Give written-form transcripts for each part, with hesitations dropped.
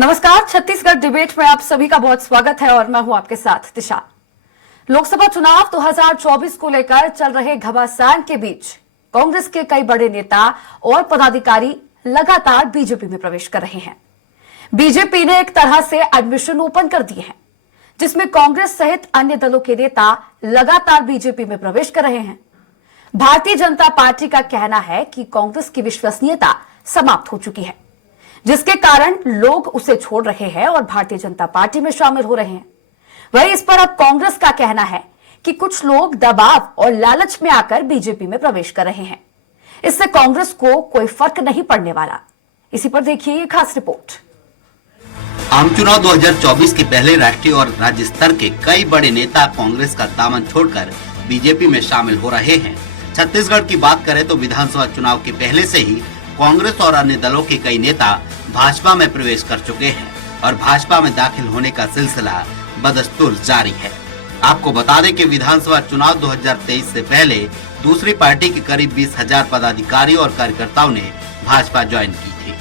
नमस्कार, छत्तीसगढ़ डिबेट में आप सभी का बहुत स्वागत है और मैं हूं आपके साथ दिशा। लोकसभा चुनाव 2024 को लेकर चल रहे घमासान के बीच कांग्रेस के कई बड़े नेता और पदाधिकारी लगातार बीजेपी में प्रवेश कर रहे हैं। बीजेपी ने एक तरह से एडमिशन ओपन कर दिए हैं, जिसमें कांग्रेस सहित अन्य दलों के नेता लगातार बीजेपी में प्रवेश कर रहे हैं। भारतीय जनता पार्टी का कहना है कि कांग्रेस की विश्वसनीयता समाप्त हो चुकी है, जिसके कारण लोग उसे छोड़ रहे हैं और भारतीय जनता पार्टी में शामिल हो रहे हैं। वहीं इस पर अब कांग्रेस का कहना है कि कुछ लोग दबाव और लालच में आकर बीजेपी में प्रवेश कर रहे हैं। इससे कांग्रेस को कोई फर्क नहीं पड़ने वाला। इसी पर देखिए ये खास रिपोर्ट। आम चुनाव 2024 के पहले राष्ट्रीय और राज्य स्तर के कई बड़े नेता कांग्रेस का दामन छोड़कर बीजेपी में शामिल हो रहे हैं। छत्तीसगढ़ की बात करें तो विधानसभा चुनाव के पहले से ही कांग्रेस और अन्य दलों के कई नेता भाजपा में प्रवेश कर चुके हैं और भाजपा में दाखिल होने का सिलसिला बदस्तूर जारी है। आपको बता दें कि विधानसभा चुनाव 2023 से पहले दूसरी पार्टी के करीब 20,000 पदाधिकारी और कार्यकर्ताओं ने भाजपा ज्वाइन की थी।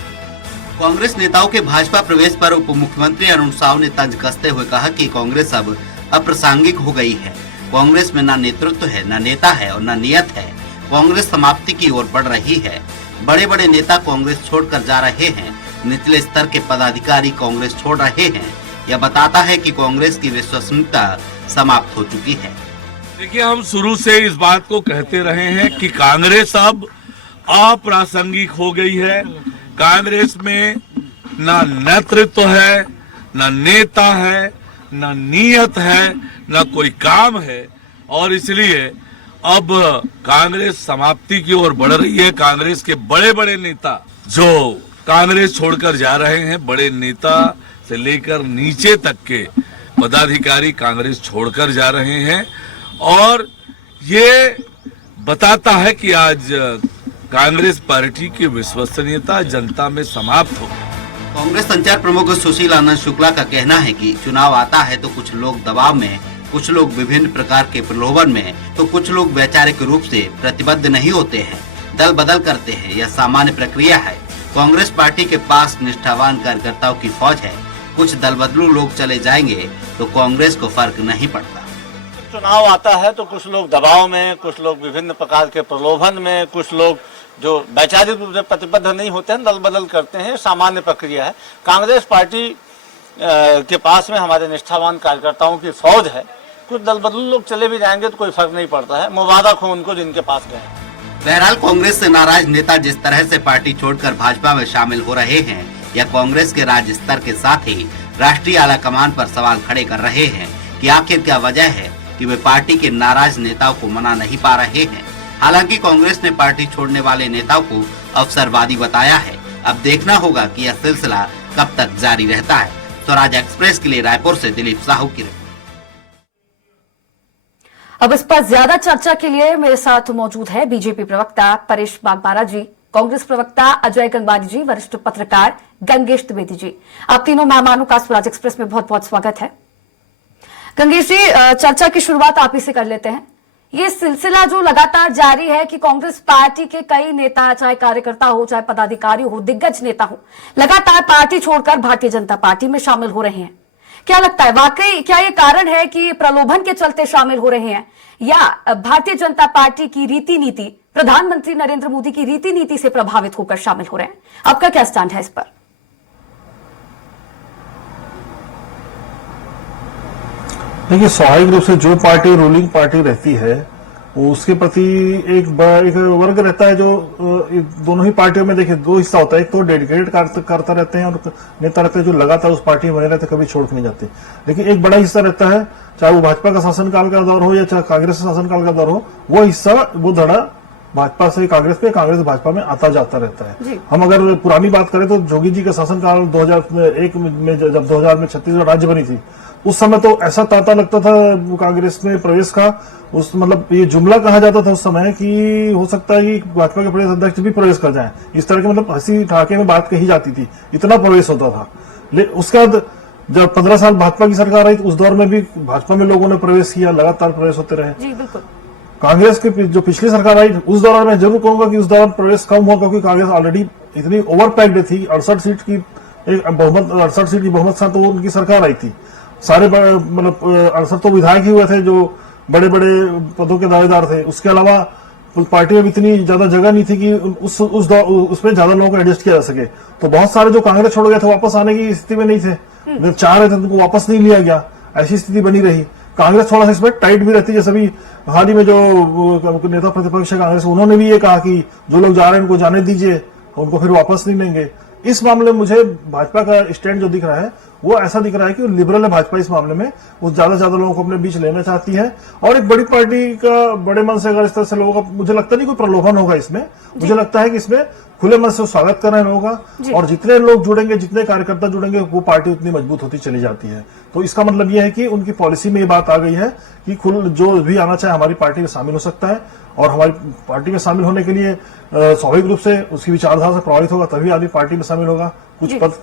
कांग्रेस नेताओं के भाजपा प्रवेश पर उप मुख्यमंत्री अरुण साव ने तंज कसते हुए कहा कि कांग्रेस अब अप्रासंगिक हो गई है। कांग्रेस में न नेतृत्व है, न नेता है और न नियत है। कांग्रेस समाप्ति की ओर बढ़ रही है। बड़े बड़े नेता कांग्रेस छोड़कर जा रहे हैं। निचले स्तर के पदाधिकारी कांग्रेस छोड़ रहे हैं। यह बताता है कि कांग्रेस की विश्वसनीयता समाप्त हो चुकी है। देखिए, हम शुरू से इस बात को कहते रहे हैं कि कांग्रेस अब अप्रासंगिक हो गई है। कांग्रेस में न नेतृत्व है, न नेता है, न नियत है, न कोई काम है और इसलिए अब कांग्रेस समाप्ति की ओर बढ़ रही है। कांग्रेस के बड़े बड़े नेता जो कांग्रेस छोड़कर जा रहे हैं, बड़े नेता से लेकर नीचे तक के पदाधिकारी कांग्रेस छोड़कर जा रहे हैं और ये बताता है कि आज कांग्रेस पार्टी की विश्वसनीयता जनता में समाप्त हो गई। कांग्रेस संचार प्रमुख सुशील आनंद शुक्ला का कहना है कि चुनाव आता है तो कुछ लोग दबाव में, कुछ लोग विभिन्न प्रकार के प्रलोभन में, तो कुछ लोग वैचारिक रूप से प्रतिबद्ध नहीं होते हैं, दल बदल करते हैं। यह सामान्य प्रक्रिया है। कांग्रेस पार्टी के पास निष्ठावान कार्यकर्ताओं की फौज है। कुछ दल बदलू लोग चले जाएंगे तो कांग्रेस को फर्क नहीं पड़ता। चुनाव आता है तो कुछ लोग दबाव में, कुछ लोग विभिन्न प्रकार के प्रलोभन में, कुछ लोग जो वैचारिक रूप से प्रतिबद्ध नहीं होते हैं, दल बदल करते हैं। सामान्य प्रक्रिया है। कांग्रेस पार्टी के पास में हमारे निष्ठावान कार्यकर्ताओं की फौज है। कुछ दल बदलू लोग चले भी जाएंगे तो कोई फर्क नहीं पड़ता है। मुबारक हो उनको जिनके पास गए। बहरहाल कांग्रेस से नाराज नेता जिस तरह से पार्टी छोड़कर भाजपा में शामिल हो रहे हैं, या कांग्रेस के राज्य स्तर के साथ ही राष्ट्रीय आलाकमान पर सवाल खड़े कर रहे हैं कि आखिर क्या वजह है कि वे पार्टी के नाराज नेताओं को मना नहीं पा रहे हैं। हालांकि कांग्रेस ने पार्टी छोड़ने वाले नेताओं को अवसरवादी बताया है। अब देखना होगा कि यह सिलसिला कब तक जारी रहता है। स्वराज एक्सप्रेस के लिए रायपुर से दिलीप साहू की रिपोर्ट। अब इस पर ज्यादा चर्चा के लिए मेरे साथ मौजूद है बीजेपी प्रवक्ता परेश बागबारा जी, कांग्रेस प्रवक्ता अजय गंगवानी जी, वरिष्ठ पत्रकार गंगेश द्विवेदी जी। आप तीनों मेहमानों का स्वराज एक्सप्रेस में बहुत बहुत स्वागत है। गंगेश जी, चर्चा की शुरुआत आप ही से कर लेते हैं। ये सिलसिला जो लगातार जारी है कि कांग्रेस पार्टी के कई नेता, चाहे कार्यकर्ता हो, चाहे पदाधिकारी हो, दिग्गज नेता हो, लगातार पार्टी छोड़कर भारतीय जनता पार्टी में शामिल हो रहे हैं। क्या लगता है, वाकई क्या ये कारण है कि प्रलोभन के चलते शामिल हो रहे हैं, या भारतीय जनता पार्टी की रीति नीति, प्रधानमंत्री नरेंद्र मोदी की रीति नीति से प्रभावित होकर शामिल हो रहे हैं? आपका क्या स्टैंड है इस पर? देखिए, स्वाभाविक रूप से जो पार्टी रूलिंग पार्टी रहती है उसके प्रति एक वर्ग रहता है जो दोनों ही पार्टियों में देखिए दो हिस्सा होता है। एक तो डेडिकेटेड करता रहते हैं और नेता रहते हैं जो लगातार उस पार्टी में बने रहते हैं, कभी छोड़ के नहीं जाते। लेकिन एक बड़ा हिस्सा रहता है, चाहे वो भाजपा का शासनकाल का दौर हो या चाहे कांग्रेस का शासनकाल का दौर हो, वो हिस्सा, वो धड़ा भाजपा से कांग्रेस पे, कांग्रेस भाजपा में आता जाता रहता है। हम अगर पुरानी बात करें तो जोगी जी का शासनकाल 2001 में, जब 2000 में छत्तीसगढ़ राज्य बनी थी, उस समय तो ऐसा तांता लगता था कांग्रेस में प्रवेश का। उस मतलब ये जुमला कहा जाता था उस समय कि हो सकता है कि भाजपा के प्रदेश अध्यक्ष भी प्रवेश कर जाएं। इस तरह के मतलब हंसी ठहाके में बात कही जाती थी, इतना प्रवेश होता था। उसके बाद जब 15 साल भाजपा की सरकार आई तो उस दौर में भी भाजपा में लोगों ने प्रवेश किया, लगातार प्रवेश होते रहे। जी बिल्कुल। कांग्रेस की जो पिछली सरकार आई उस दौरान मैं जरूर कहूंगा कि उस दौरान प्रवेश कम हुआ, क्योंकि कांग्रेस ऑलरेडी इतनी ओवर पैक्ड थी। 68 सीट की एक बहुमत 68 सीट की बहुमत साथ तो उनकी सरकार आई थी। सारे मतलब 68 तो विधायक ही हुए थे जो बड़े बड़े पदों के दावेदार थे। उसके अलावा पार्टी में इतनी ज्यादा जगह नहीं थी कि उसमें ज्यादा लोगों को एडजस्ट किया जा सके। तो बहुत सारे जो कांग्रेस छोड़ गए थे वापस आने की स्थिति में नहीं थे, जब चाह रहे थे उनको वापस नहीं लिया गया, ऐसी स्थिति बनी रही। कांग्रेस थोड़ा सा इसमें टाइट भी रहती है। जैसे अभी हाल ही में जो नेता प्रतिपक्ष है कांग्रेस, उन्होंने भी ये कहा कि जो लोग जा रहे हैं उनको जाने दीजिए, उनको फिर वापस नहीं लेंगे। इस मामले में मुझे भाजपा का स्टैंड जो दिख रहा है वो ऐसा दिख रहा है कि लिबरल है भाजपा इस मामले में, वो ज्यादा से ज्यादा लोगों को अपने बीच लेना चाहती है। और एक बड़ी पार्टी का बड़े मन से अगर इस तरह से लोगों का, मुझे लगता नहीं कोई प्रलोभन होगा इसमें। मुझे लगता है कि इसमें खुले मन से स्वागत कर रहे हैं लोगों का, और जितने लोग जुड़ेंगे, जितने कार्यकर्ता जुड़ेंगे, वो पार्टी उतनी मजबूत होती चली जाती है। तो इसका मतलब यह है कि उनकी पॉलिसी में ये बात आ गई है कि जो भी आना चाहे हमारी पार्टी में शामिल हो सकता है, और हमारी पार्टी में शामिल होने के लिए स्वाभाविक रूप से उसकी विचारधारा से प्रभावित होगा, तभी आदमी पार्टी में शामिल होगा। कुछ पद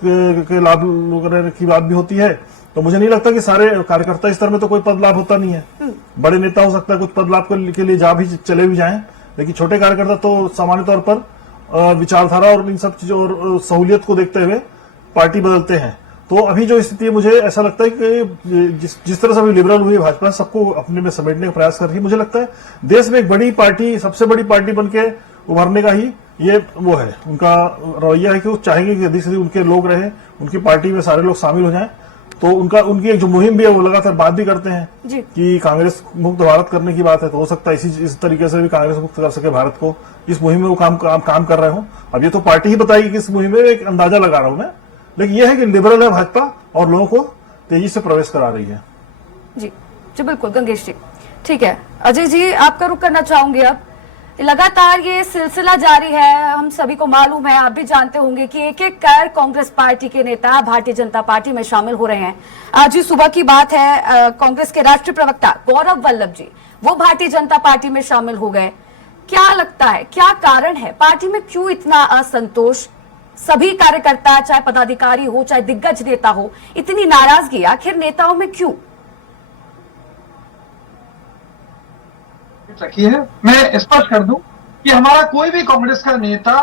के लाभ वगैरह की बात भी होती है। तो मुझे नहीं लगता कि सारे कार्यकर्ता स्तर में तो कोई पद लाभ होता नहीं है। बड़े नेता हो सकता है कुछ पद लाभ के लिए जा भी चले भी जाएं, लेकिन छोटे कार्यकर्ता तो सामान्य तौर पर विचारधारा और इन सब चीजों और सहूलियत को देखते हुए पार्टी बदलते हैं। तो अभी जो स्थिति है, मुझे ऐसा लगता है कि जिस तरह से अभी लिबरल हुई भाजपा सबको अपने में समेटने का प्रयास कर रही है, मुझे लगता है देश में एक बड़ी पार्टी, सबसे बड़ी पार्टी बनके उभरने का ही ये वो है उनका रवैया है कि वो चाहेंगे कि अधिक से अधिक उनके लोग रहे, उनकी पार्टी में सारे लोग शामिल हो जाएं। तो उनकी एक जो मुहिम भी है वो लगातार बात भी करते हैं कि कांग्रेस मुक्त भारत करने की बात है। तो हो सकता है इस तरीके से भी कांग्रेस मुक्त कर सके भारत को। इस मुहिम में वो काम कर रहे हो। अब ये तो पार्टी ही बताएगी कि इस मुहिम में, एक अंदाजा लगा रहा हूं मैं, लेकिन यह है कि लिबरल है भाजपा और लोगों को तेजी से प्रवेश करा रही है। जी जी बिल्कुल गंगेश जी, ठीक है। अजय जी, आपका रुख करना चाहूंगी। अब लगातार ये सिलसिला जारी है, हम सभी को मालूम है, आप भी जानते होंगे कि एक एक कर कांग्रेस पार्टी के नेता भारतीय जनता पार्टी में शामिल हो रहे हैं। आज ही सुबह की बात है, कांग्रेस के राष्ट्रीय प्रवक्ता गौरव वल्लभ जी वो भारतीय जनता पार्टी में शामिल हो गए। क्या लगता है, क्या कारण है, पार्टी में क्यों इतना असंतोष? सभी कार्यकर्ता, चाहे पदाधिकारी हो चाहे दिग्गज नेता हो, इतनी नाराजगी आखिर नेताओं में क्यों? रखी है। मैं स्पष्ट कर दूं कि हमारा कोई भी कांग्रेस का नेता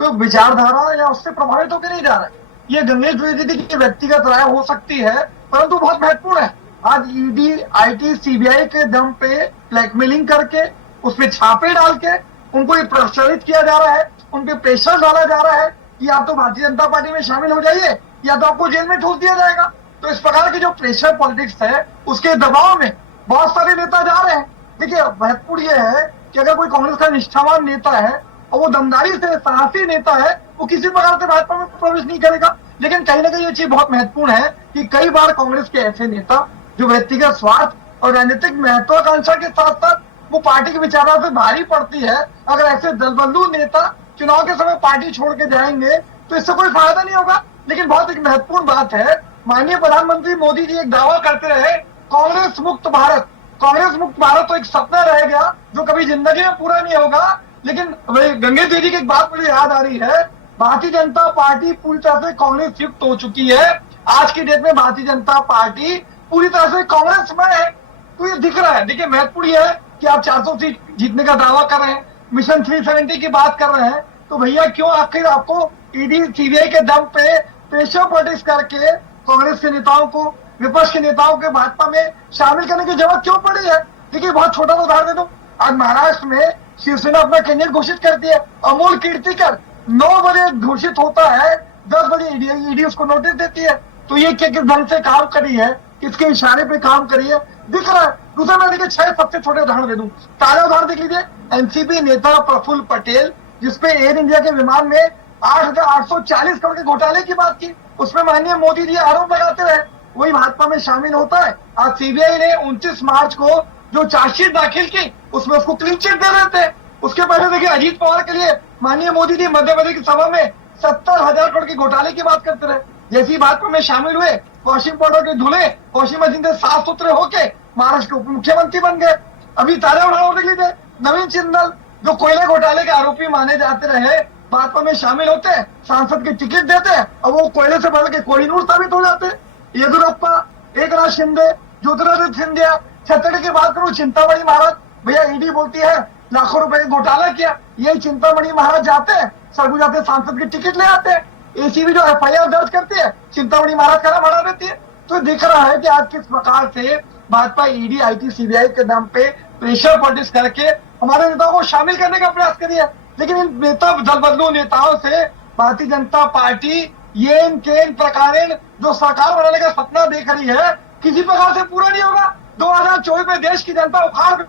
कोई विचारधारा या उससे प्रभावित होकर नहीं जा रहा है। ये गणेश द्विवेदी की व्यक्तिगत राय हो सकती है, परंतु बहुत महत्वपूर्ण है। आज ईडी, आईटी, सीबीआई के दम पे ब्लैकमेलिंग करके, उसमें छापे डाल के उनको प्रचारित किया जा रहा है, उनके प्रेशर डाला जा रहा है कि आप तो भारतीय जनता पार्टी में शामिल हो जाइए या तो आपको जेल में ठूस दिया जाएगा। तो इस प्रकार की जो प्रेशर पॉलिटिक्स है, उसके दबाव में बहुत सारे नेता जा रहे हैं। देखिए, महत्वपूर्ण यह है कि अगर कोई कांग्रेस का निष्ठावान नेता है और वो दमदारी से साहसी नेता है, वो किसी प्रकार से भाजपा में प्रवेश नहीं करेगा। लेकिन कहीं ना कहीं ये चीज बहुत महत्वपूर्ण है कि कई बार कांग्रेस के ऐसे नेता जो व्यक्तिगत स्वार्थ और राजनीतिक महत्वाकांक्षा के साथ साथ वो पार्टी की विचारधारा से भारी पड़ती है, अगर ऐसे दलबंधु नेता चुनाव के समय पार्टी छोड़ के जाएंगे तो इससे कोई फायदा नहीं होगा। लेकिन बहुत एक महत्वपूर्ण बात है, माननीय प्रधानमंत्री मोदी जी एक दावा करते रहे, कांग्रेस मुक्त भारत। कांग्रेस मुक्त भारत तो एक सपना रह गया जो कभी जिंदगी में पूरा नहीं होगा। लेकिन गंगेश जी की एक बात मुझे याद आ रही है, भारतीय जनता पार्टी पूरी तरह से कांग्रेस युक्त हो चुकी है। आज की डेट में भारतीय जनता पार्टी पूरी तरह से कांग्रेस में है। तो ये दिख रहा है। देखिए, महत्वपूर्ण है कि आप 400 सीट जीतने का दावा कर रहे हैं, मिशन 370 की बात कर रहे हैं, तो भैया क्यों आखिर आपको ईडी, सीबीआई के दम पे प्रेशर पॉलिटिक्स करके कांग्रेस के नेताओं को, विपक्ष के नेताओं के भाजपा में शामिल करने की जरूरत क्यों पड़ी है? देखिए, बहुत छोटा सा उदाहरण दे दूं। आज महाराष्ट्र में शिवसेना अपना कैंडिडेट घोषित करती है, अमोल कीर्तिकर 9 बजे घोषित होता है, 10 बजे ईडी उसको नोटिस देती है। तो ये किस ढंग से काम करी है, किसके इशारे पे काम करी है, दिख रहा है। दूसरा मैं देखिए 6 सबसे छोटे उदाहरण दे दूं। ताजा उदाहरण देख लीजिए, एनसीपी नेता प्रफुल्ल पटेल, जिसपे एयर इंडिया के विमान में 8,840 करोड़ के घोटाले की बात की, उसमें माननीय मोदी जी आरोप लगाते रहे, वही भाजपा में शामिल होता है। आज सीबीआई ने 29 मार्च को जो चार्जशीट दाखिल की, उसमें उसको क्लीन चिट दे रहे थे। उसके पहले देखिए, अजीत पवार के लिए माननीय मोदी जी मध्य प्रदेश की सभा में 70,000 करोड़ के घोटाले की बात करते रहे। जैसी भाजपा में शामिल हुए, वॉशिंग पाउडर के धुले, वॉशिंग मशीन से साफ सुथरे होके महाराष्ट्र के उप मुख्यमंत्री बन गए। अभी ताजा उदाहरण देख लीजिए, नवीन जिंदल जो कोयले घोटाले के आरोपी माने जाते रहे, भाजपा में शामिल होते हैं, सांसद के टिकट देते हैं और वो कोयले से बढ़ के कोहिनूर साबित हो जाते हैं। येदुरप्पा, एकनाथ शिंदे, ज्योतिरादित्य सिंधिया, छत्तीसगढ़ की बात करूं, चिंतामणि महाराज, भैया ईडी बोलती है लाखों रुपए का घोटाला किया, यही चिंतामणि महाराज जाते हैं, सरगुजा से सांसद की टिकट ले आते हैं। एसीबी जो एफआईआर दर्ज करती है, चिंतामणि महाराज का नाम हटा देती है। तो दिख रहा है कि आज किस प्रकार से भाजपा ईडी, आईटी, सीबीआई के नाम पे प्रेशर पॉलिटिक्स करके हमारे नेताओं को शामिल करने का प्रयास करी है। लेकिन इन नेता दल बदलू नेताओं से भारतीय जनता पार्टी येन केन प्रकारेण जो सरकार बनाने का सपना देख रही है, किसी प्रकार से पूरा नहीं होगा। 2024 में देश की जनता उखाड़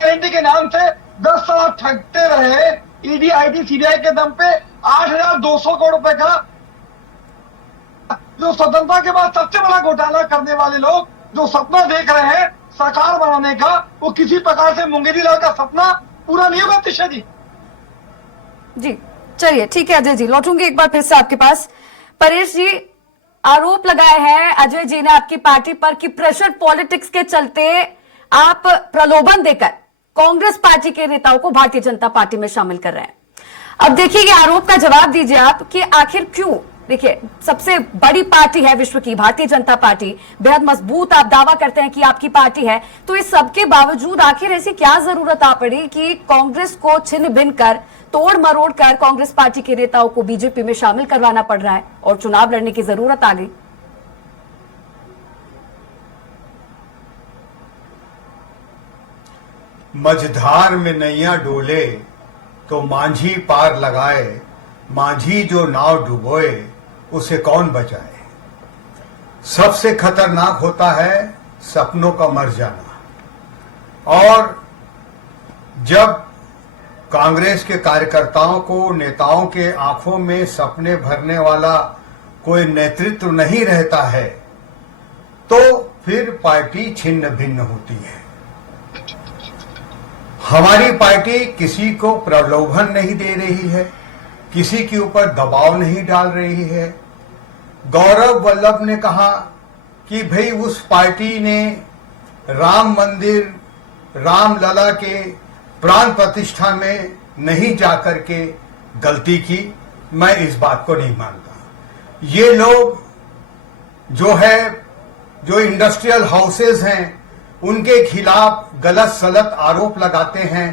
गारंटी के नाम से 10 साल ठगते रहे। ईडी, आईटी, सीबीआई के दम पे 8,200 करोड़ रुपए का जो स्वतंत्रता के बाद सबसे बड़ा घोटाला करने वाले लोग जो सपना देख रहे हैं सरकार बनाने का, वो किसी प्रकार से मुंगेरी लाल का सपना पूरा नहीं होगा। तिशा जी जी चलिए ठीक है अजय जी, लौटूंगी एक बार फिर से आपके पास। परेश जी, आरोप लगाए हैं अजय जी ने आपकी पार्टी पर कि प्रेशर पॉलिटिक्स के चलते आप प्रलोभन देकर कांग्रेस पार्टी के नेताओं को भारतीय जनता पार्टी में शामिल कर रहे हैं। अब देखिए ये आरोप का जवाब दीजिए आप कि आखिर क्यों। देखिए सबसे बड़ी पार्टी है विश्व की भारतीय जनता पार्टी, बेहद मजबूत आप दावा करते हैं कि आपकी पार्टी है, तो इस सबके बावजूद आखिर ऐसी क्या जरूरत आ पड़ी कि कांग्रेस को छिन्न भिन्न कर, तोड़ मरोड़ कर कांग्रेस पार्टी के नेताओं को बीजेपी में शामिल करवाना पड़ रहा है और चुनाव लड़ने की जरूरत आ गई? मझधार में नैया डोले तो मांझी पार लगाए, मांझी जो नाव डुबोए उसे कौन बचाए। सबसे खतरनाक होता है सपनों का मर जाना। और जब कांग्रेस के कार्यकर्ताओं को, नेताओं के आंखों में सपने भरने वाला कोई नेतृत्व नहीं रहता है तो फिर पार्टी छिन्न भिन्न होती है। हमारी पार्टी किसी को प्रलोभन नहीं दे रही है, किसी के ऊपर दबाव नहीं डाल रही है। गौरव वल्लभ ने कहा कि भाई उस पार्टी ने राम मंदिर, रामलला के प्राण प्रतिष्ठा में नहीं जाकर के गलती की। मैं इस बात को नहीं मानता। ये लोग जो इंडस्ट्रियल हाउसेज हैं उनके खिलाफ गलत सलत आरोप लगाते हैं।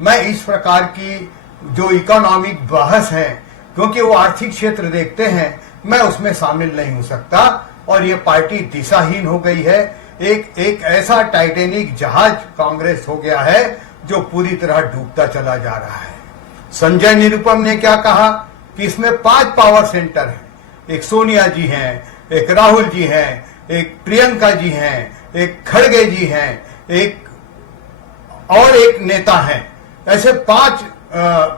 मैं इस प्रकार की जो इकोनॉमिक बहस है, क्योंकि वो आर्थिक क्षेत्र देखते हैं, मैं उसमें शामिल नहीं हो सकता। और ये पार्टी दिशाहीन हो गई है। एक ऐसा टाइटेनिक जहाज कांग्रेस हो गया है जो पूरी तरह डूबता चला जा रहा है। संजय निरुपम ने क्या कहा कि इसमें 5 पावर सेंटर हैं। एक सोनिया जी हैं, एक राहुल जी हैं, एक प्रियंका जी हैं, एक खड़गे जी हैं, एक नेता हैं। ऐसे 5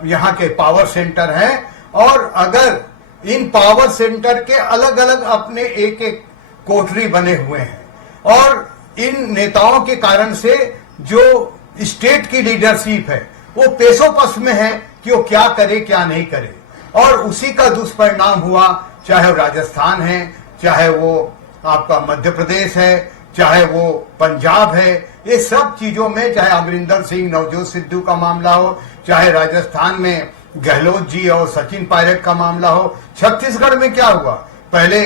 यहाँ के पावर सेंटर हैं। और अगर इन पावर सेंटर के अलग अलग अपने एक एक कोठरी बने हुए हैं और इन नेताओं के कारण से जो स्टेट की लीडरशिप है वो पेशोपस में है कि वो क्या करे क्या नहीं करे। और उसी का दुष्परिणाम हुआ, चाहे वो राजस्थान है, चाहे वो आपका मध्य प्रदेश है, चाहे वो पंजाब है। ये सब चीजों में, चाहे अमरिंदर सिंह, नवजोत सिद्धू का मामला हो, चाहे राजस्थान में गहलोत जी और सचिन पायलट का मामला हो। छत्तीसगढ़ में क्या हुआ, पहले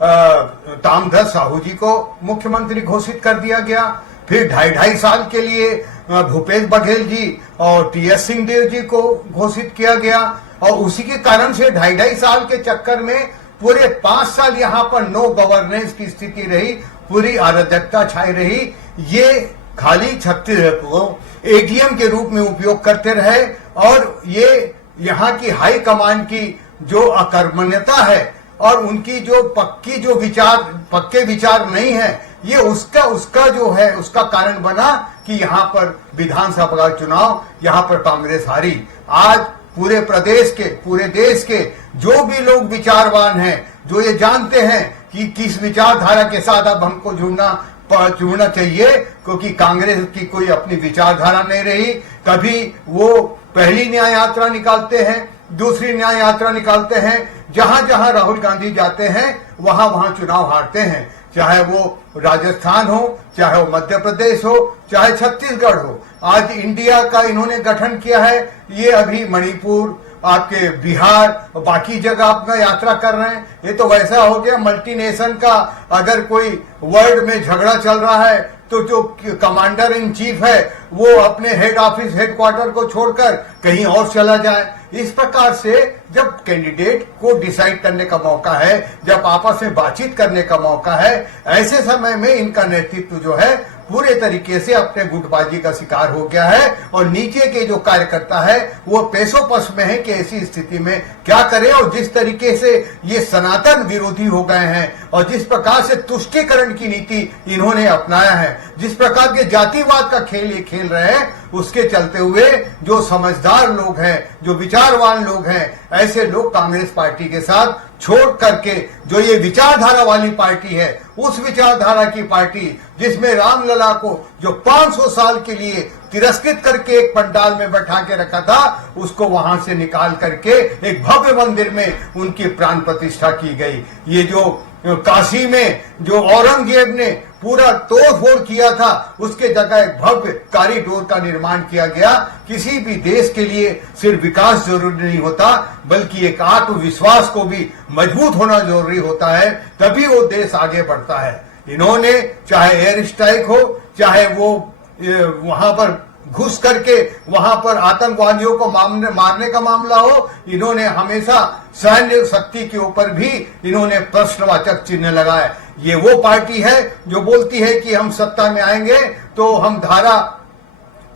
तामध्वज साहू जी को मुख्यमंत्री घोषित कर दिया गया, फिर 2.5 साल के लिए भूपेश बघेल जी और टीएस सिंहदेव जी को घोषित किया गया। और उसी के कारण से 2.5 साल के चक्कर में पूरे 5 साल यहाँ पर नो गवर्नेंस की स्थिति रही, पूरी अराजकता छाई रही। ये खाली छत्तीसगढ़ को एटीएम के रूप में उपयोग करते रहे। और ये यहाँ की हाई कमान की जो अकर्मण्यता है और उनकी जो पक्के विचार नहीं है, ये उसका जो है उसका कारण बना कि यहाँ पर विधानसभा का चुनाव यहाँ पर कांग्रेस हारी। आज पूरे प्रदेश के, पूरे देश के जो भी लोग विचारवान हैं, जो ये जानते हैं कि किस विचारधारा के साथ अब हमको जुड़ना चाहिए, क्योंकि कांग्रेस की कोई अपनी विचारधारा नहीं रही। कभी वो पहली न्याय यात्रा निकालते हैं, दूसरी न्याय यात्रा निकालते हैं, जहां जहां राहुल गांधी जाते हैं वहां वहां चुनाव हारते हैं। चाहे वो राजस्थान हो, चाहे वो मध्य प्रदेश हो, चाहे छत्तीसगढ़ हो। आज इंडिया का इन्होंने गठन किया है, ये अभी मणिपुर, आपके बिहार, बाकी जगह अपना यात्रा कर रहे हैं। ये तो वैसा हो गया मल्टीनेशन का, अगर कोई वर्ल्ड में झगड़ा चल रहा है तो जो कमांडर इन चीफ है वो अपने हेड ऑफिस हेडक्वार्टर को छोड़कर कहीं और चला जाए। इस प्रकार से जब कैंडिडेट को डिसाइड करने का मौका है, जब आपस में बातचीत करने का मौका है, ऐसे समय में इनका नेतृत्व जो है पूरे तरीके से अपने गुटबाजी का शिकार हो गया है और नीचे के जो कार्यकर्ता है वो पेशोपश में है कि ऐसी स्थिति में क्या करें। और जिस तरीके से ये सनातन विरोधी हो गए हैं और जिस प्रकार से तुष्टीकरण की नीति इन्होंने अपनाया है, जिस प्रकार के जातिवाद का खेल ये खेल रहे हैं, उसके चलते हुए जो समझदार लोग हैं, जो विचारवान लोग हैं, ऐसे लोग कांग्रेस पार्टी के साथ छोड़ करके जो ये विचारधारा वाली पार्टी है, उस विचारधारा की पार्टी जिसमें रामलला को जो 500 साल के लिए तिरस्कृत करके एक पंडाल में बैठा के रखा था, उसको वहां से निकाल करके एक भव्य मंदिर में उनकी प्राण प्रतिष्ठा की गई। ये जो काशी में जो औरंगजेब ने पूरा तोड़-फोड़ किया था, उसके जगह एक भव्य कॉरिडोर का निर्माण किया गया। किसी भी देश के लिए सिर्फ विकास जरूरी नहीं होता, बल्कि एक आत्मविश्वास को भी मजबूत होना जरूरी होता है, तभी वो देश आगे बढ़ता है। इन्होंने चाहे एयर स्ट्राइक हो, चाहे वो वहां पर घुस करके वहां पर आतंकवादियों को मारने का मामला हो, इन्होंने हमेशा सैन्य शक्ति के ऊपर भी इन्होंने प्रश्नवाचक चिन्ह लगाए। ये वो पार्टी है जो बोलती है कि हम सत्ता में आएंगे तो हम धारा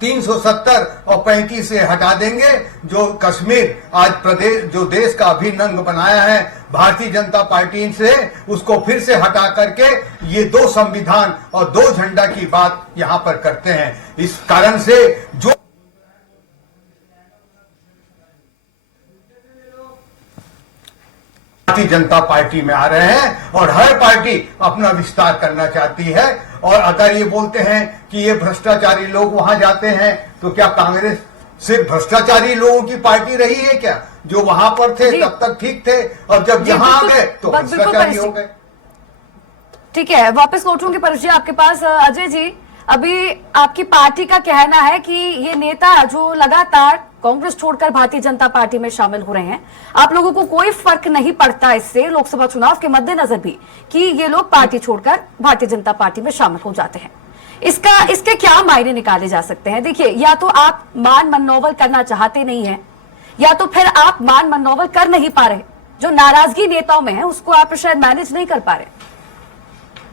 370 और 35 से हटा देंगे। जो कश्मीर आज प्रदेश जो देश का अभिन्न अंग बनाया है भारतीय जनता पार्टी से, उसको फिर से हटा करके ये 2 संविधान और 2 झंडा की बात यहां पर करते हैं। इस कारण से जो भारतीय जनता पार्टी में आ रहे हैं और हर पार्टी अपना विस्तार करना चाहती है। और अगर ये बोलते हैं कि ये भ्रष्टाचारी लोग वहां जाते हैं, तो क्या कांग्रेस सिर्फ भ्रष्टाचारी लोगों की पार्टी रही है क्या? जो वहां पर थे तब तक ठीक थे और जब यहां आ गए तो भ्रष्टाचारी हो गए। ठीक है, वापस लौटूंगी परिचय आपके पास। अजय जी, अभी आपकी पार्टी का कहना है कि ये नेता जो लगातार कांग्रेस छोड़कर भारतीय जनता पार्टी में शामिल हो रहे हैं, आप लोगों को कोई फर्क नहीं पड़ता इससे लोकसभा चुनाव के मद्देनजर भी कि ये लोग पार्टी छोड़कर भारतीय जनता पार्टी में शामिल हो जाते हैं। इसके क्या मायने निकाले जा सकते हैं? देखिए, या तो आप मान मनोवल करना चाहते नहीं है, या तो फिर आप मान मनोवल कर नहीं पा रहे। जो नाराजगी नेताओं में है उसको आप शायद मैनेज नहीं कर पा रहे।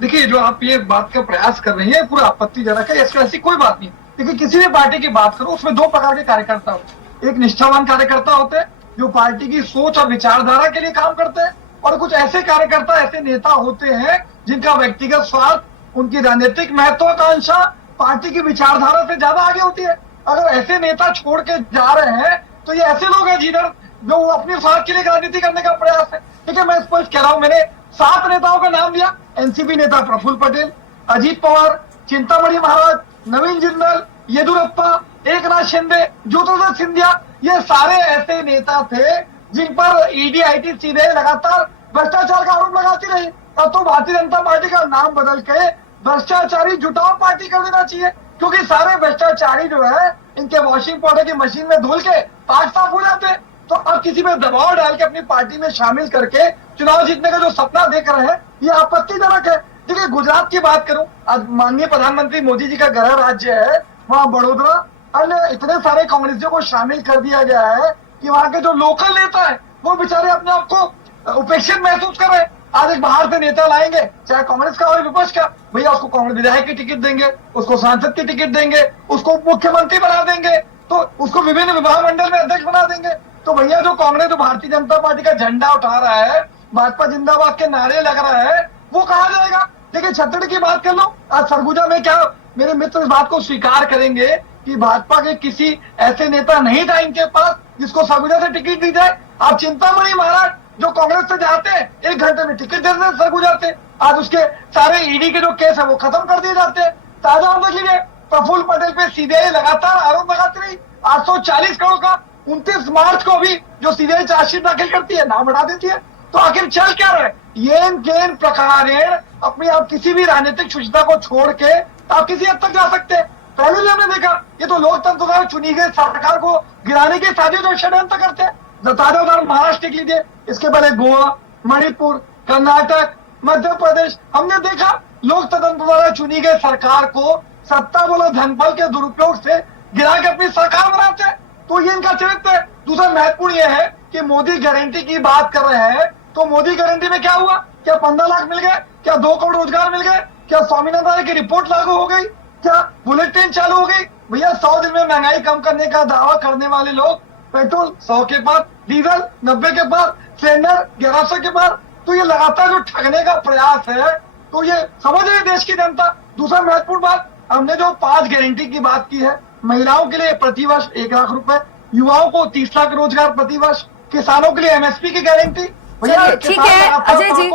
देखिए, जो आप ये बात का प्रयास कर रही है पूरा आपत्तिजनक है। इसमें ऐसी कोई बात नहीं। देखिए, किसी भी पार्टी की बात करो, उसमें 2 प्रकार के कार्यकर्ता होते हैं। एक निष्ठावान कार्यकर्ता होते हैं जो पार्टी की सोच और विचारधारा के लिए काम करते हैं, और कुछ ऐसे कार्यकर्ता, ऐसे नेता होते हैं जिनका व्यक्तिगत स्वार्थ, उनकी राजनीतिक महत्वाकांक्षा पार्टी की विचारधारा से ज्यादा आगे होती है। अगर ऐसे नेता छोड़ के जा रहे हैं तो ये ऐसे लोग हैं जिधर जो अपने स्वार्थ के लिए राजनीति करने का प्रयास है। ठीक है, मैं स्पष्ट कह रहा हूं, मैंने 7 नेताओं का नाम दिया। एनसीपी नेता प्रफुल्ल पटेल, अजीत पवार, चिंतामणि महाराज, नवीन जिंदल, येदुरप्पा, एकनाथ शिंदे, ज्योतिरादित्य सिंधिया, ये सारे ऐसे नेता थे जिन पर ईडी आईटी सीधे लगातार भ्रष्टाचार का आरोप लगाती रही। अब तो भारतीय जनता पार्टी का नाम बदल के भ्रष्टाचारी जुटाव पार्टी कर देना चाहिए, क्योंकि सारे भ्रष्टाचारी जो है इनके वॉशिंग पाउडर की मशीन में धुल के पार्ट साफ हो जाते हैं। तो अब किसी पे दबाव डाल के अपनी पार्टी में शामिल करके चुनाव जीतने का जो सपना देख रहे हैं, ये आपत्तिजनक है। देखिए, गुजरात की बात करूं, आज माननीय प्रधानमंत्री मोदी जी का गृह राज्य है, वहां बड़ोदरा, अन्य इतने सारे कांग्रेसियों को शामिल कर दिया गया है कि वहां के जो लोकल नेता है वो बेचारे अपने आप को उपेक्षित महसूस कर रहे हैं। आज एक बाहर से नेता लाएंगे, चाहे कांग्रेस का और विपक्ष का, भैया उसको कांग्रेस विधायक की टिकट देंगे, उसको सांसद की टिकट देंगे, उसको मुख्यमंत्री बना देंगे, तो उसको विभिन्न विभाग मंडल में अध्यक्ष बना देंगे। तो भैया जो कांग्रेस, जो भारतीय जनता पार्टी का झंडा उठा रहा है, भाजपा जिंदाबाद के नारे लग रहा है, वो कहा जाएगा। देखिए, छत्तीसगढ़ की बात कर लो, आज सरगुजा में क्या मेरे मित्र इस बात को स्वीकार करेंगे कि भाजपा के किसी ऐसे नेता नहीं था इनके पास जिसको सरगुजा से टिकट दी जाए। आप चिंतामणि महाराज जो कांग्रेस से जाते हैं, 1 घंटे में टिकट दे देते सरगुजा से, आज उसके सारे ईडी के जो केस है वो खत्म कर दिए जाते हैं। ताजा देख लीजिए, प्रफुल्ल पटेल पे सीबीआई लगातार आरोप लगाती रही, 840 करोड़ का 29 मार्च को भी जो सीबीआई चार्जशीट दाखिल करती है, नाम हटा देती है। तो आखिर चल क्या रहा है? येन केन प्रकारेण अपनी आप किसी भी राजनीतिक शुचिता को छोड़ के आप किसी हद तक जा सकते हैं। पहले भी हमने देखा, ये तो लोकतंत्र द्वारा चुनी गई सरकार को गिराने की साजिश और षड्यंत्र करते हैं। ताजा उदाहरण महाराष्ट्र के लीजिए, इसके पहले गोवा, मणिपुर, कर्नाटक, मध्य प्रदेश, हमने देखा लोकतंत्र द्वारा चुनी गई सरकार को सत्ता बोलो धनबल के दुरुपयोग से गिरा के अपनी सरकार बनाते हैं। तो ये इनका चरित्र है। दूसरा महत्वपूर्ण यह है कि मोदी गारंटी की बात कर रहे हैं, तो मोदी गारंटी में क्या हुआ? क्या 15 लाख मिल गए? क्या 2 करोड़ रोजगार मिल गए? क्या स्वामीनाथन की रिपोर्ट लागू हो गई? क्या बुलेट ट्रेन चालू हो गई? भैया 100 दिन में महंगाई कम करने का दावा करने वाले लोग पेट्रोल 100 के पार, डीजल 90 के पार, सिलेंडर 1100 के पार। तो ये लगातार जो ठगने का प्रयास है, तो ये समझ रही देश की जनता। दूसरा महत्वपूर्ण बात, हमने जो 5 गारंटी की बात की है, महिलाओं के लिए प्रतिवर्ष 1 लाख रुपए, युवाओं को 30 लाख रोजगार प्रतिवर्ष, किसानों के लिए एमएसपी की गारंटी। चलिए, ठीक है अजय जी,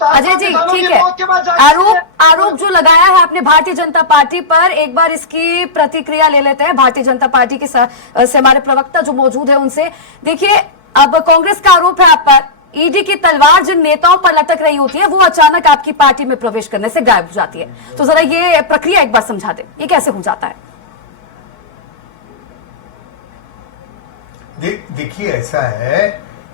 अजय जी ठीक है। आरोप जो लगाया है आपने भारतीय जनता पार्टी पर, एक बार इसकी प्रतिक्रिया ले लेते हैं भारतीय जनता पार्टी के से हमारे प्रवक्ता जो मौजूद है उनसे। देखिए, अब कांग्रेस का आरोप है आप पर, ईडी की तलवार जिन नेताओं पर लटक रही होती है वो अचानक आपकी पार्टी में प्रवेश करने से गायब हो जाती है। तो जरा ये प्रक्रिया एक बार समझा दें, ये कैसे हो जाता है? देखिए, ऐसा है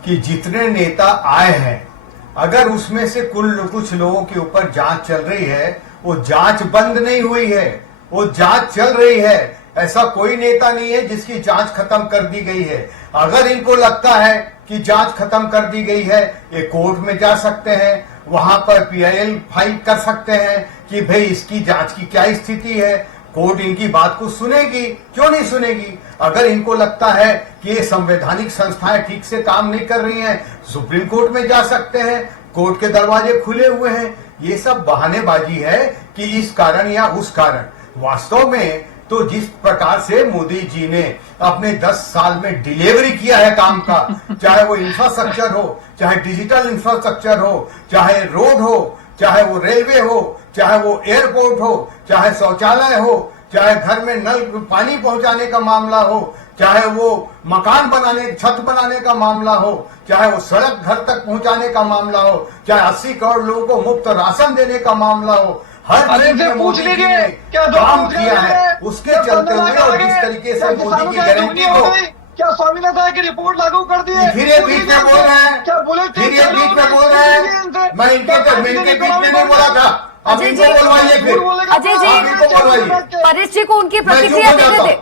कि जितने नेता आए हैं, अगर उसमें से कुछ लोगों के ऊपर जांच चल रही है, वो जांच बंद नहीं हुई है, वो जांच चल रही है। ऐसा कोई नेता नहीं है जिसकी जांच खत्म कर दी गई है। अगर इनको लगता है कि जांच खत्म कर दी गई है, ये कोर्ट में जा सकते हैं, वहां पर पीआईएल फाइल कर सकते हैं कि भाई इसकी जांच की क्या स्थिति है। कोर्ट इनकी बात को सुनेगी, क्यों नहीं सुनेगी? अगर इनको लगता है कि ये संवैधानिक संस्थाएं ठीक से काम नहीं कर रही हैं, सुप्रीम कोर्ट में जा सकते हैं, कोर्ट के दरवाजे खुले हुए हैं। ये सब बहानेबाजी है कि इस कारण या उस कारण। वास्तव में तो जिस प्रकार से मोदी जी ने अपने 10 साल में डिलीवरी किया है काम का, चाहे वो इंफ्रास्ट्रक्चर हो, चाहे डिजिटल इंफ्रास्ट्रक्चर हो, चाहे रोड हो, चाहे वो रेलवे हो, चाहे वो एयरपोर्ट हो, चाहे शौचालय हो, चाहे घर में नल पानी पहुंचाने का मामला हो, चाहे वो मकान बनाने, छत बनाने का मामला हो, चाहे वो सड़क घर तक पहुंचाने का मामला हो, चाहे 80 करोड़ लोगों को मुफ्त राशन देने का मामला हो, हर चीज में मोदी जी ने काम किया है। उसके चलते हुए और जिस तरीके से मोदी की गारंटी को, क्या स्वामीनाथन की रिपोर्ट लागू कर दी है? फिर ये बीच में बोल रहे हैं, फिर ये बीच में बोल रहे हैं। मैं इनके बीच में नहीं बोला था। अब इनको बोलवाइए, फिर अजय जी, इनको बोलवाइए। परेश जी को उनकी प्रतिक्रिया देने दें।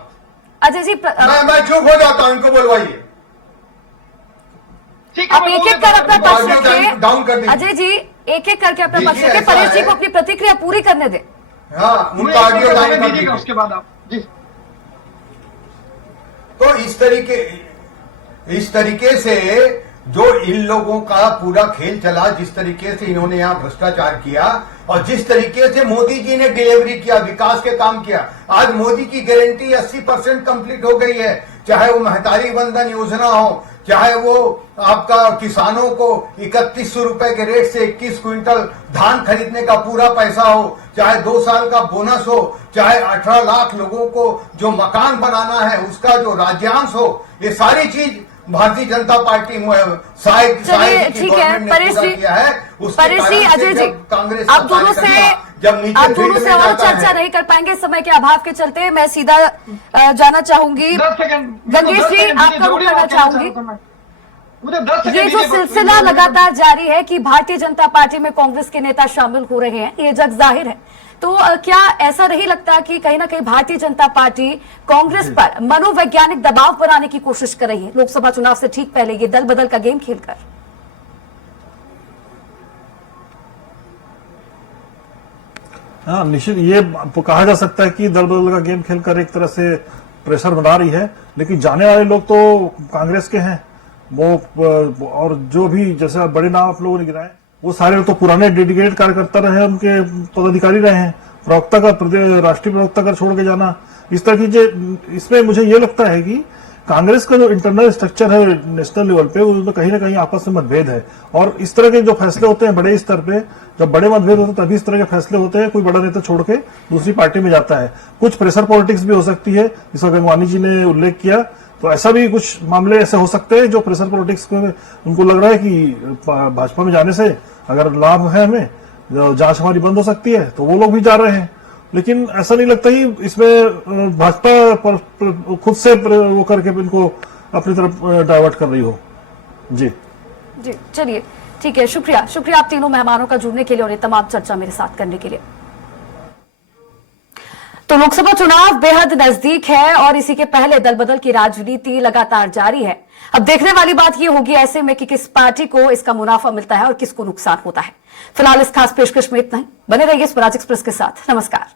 अजय जी, मैं चुप हो जाता हूँ, इनको बोलवाइए। आप एक एक कर अपना पक्ष डाउन कर रखिए। अजय जी, एक एक करके अपना पक्ष रखिए, परेश जी को अपनी प्रतिक्रिया पूरी करने दें। हाँ, उनका ऑडियो डाउन कर दीजिए, उसके बाद आप जी। तो इस तरीके से जो इन लोगों का पूरा खेल चला, जिस तरीके से इन्होंने यहाँ भ्रष्टाचार किया और जिस तरीके से मोदी जी ने डिलीवरी किया, विकास के काम किया। आज मोदी की गारंटी 80% कंप्लीट हो गई है। चाहे वो महतारी वंदन योजना हो, चाहे वो आपका किसानों को 3100 रुपए के रेट से 21 क्विंटल धान खरीदने का पूरा पैसा हो, चाहे 2 साल का बोनस हो, चाहे 18 लाख लोगों को जो मकान बनाना है उसका जो राज्यांश हो, ये सारी चीज भारतीय जनता पार्टी चलिए ठीक है। परेश जी, अजय जी, आप दोनों से और चर्चा नहीं कर पाएंगे समय के अभाव के चलते। मैं सीधा जाना चाहूंगी, गंगेश जी आपका रुख करना चाहूंगी। ये जो सिलसिला लगातार जारी है कि भारतीय जनता पार्टी में कांग्रेस के नेता शामिल हो रहे हैं, ये जग जाहिर है। तो क्या ऐसा नहीं लगता कि कहीं ना कहीं भारतीय जनता पार्टी कांग्रेस पर मनोवैज्ञानिक दबाव बनाने की कोशिश कर रही है लोकसभा चुनाव से ठीक पहले, ये दल बदल का गेम खेलकर? हाँ, निश्चित ये कहा जा सकता है कि दल बदल का गेम खेलकर एक तरह से प्रेशर बना रही है। लेकिन जाने वाले लोग तो कांग्रेस के हैं, वो और जो भी जैसे बड़े नाम आप लोगों ने गिराए, वो सारे तो पुराने डेडिकेटेड कार्यकर्ता रहे, उनके पदाधिकारी रहे हैं। प्रवक्ता का, राष्ट्रीय प्रवक्ता का छोड़ के जाना, इस तरह की इसमें मुझे ये लगता है कि कांग्रेस का जो इंटरनल स्ट्रक्चर है नेशनल लेवल पे, उसमें कहीं ना कहीं आपस में मतभेद है। और इस तरह के जो फैसले होते हैं बड़े स्तर पे, जब बड़े मतभेद होते हैं तभी इस तरह के फैसले होते हैं। कोई बड़ा नेता छोड़ के दूसरी पार्टी में जाता है। कुछ प्रेशर पॉलिटिक्स भी हो सकती है, जिसका गंगवानी जी ने उल्लेख किया। तो ऐसा भी कुछ मामले ऐसे हो सकते हैं जो प्रेशर पॉलिटिक्स में उनको लग रहा है कि भाजपा में जाने से अगर लाभ है हमें, जांच हमारी बंद हो सकती है, तो वो लोग भी जा रहे हैं। लेकिन ऐसा नहीं लगता ही इसमें भाजपा पर खुद से वो करके इनको अपनी तरफ डाइवर्ट कर रही हो। जी जी, चलिए ठीक है, शुक्रिया आप तीनों मेहमानों का जुड़ने के लिए और ये तमाम चर्चा मेरे साथ करने के लिए। तो लोकसभा चुनाव बेहद नजदीक है और इसी के पहले दल बदल की राजनीति लगातार जारी है। अब देखने वाली बात यह होगी ऐसे में कि किस पार्टी को इसका मुनाफा मिलता है और किसको नुकसान होता है। फिलहाल इस खास पेशकश में इतना ही। बने रहिए स्वराज एक्सप्रेस के साथ। नमस्कार।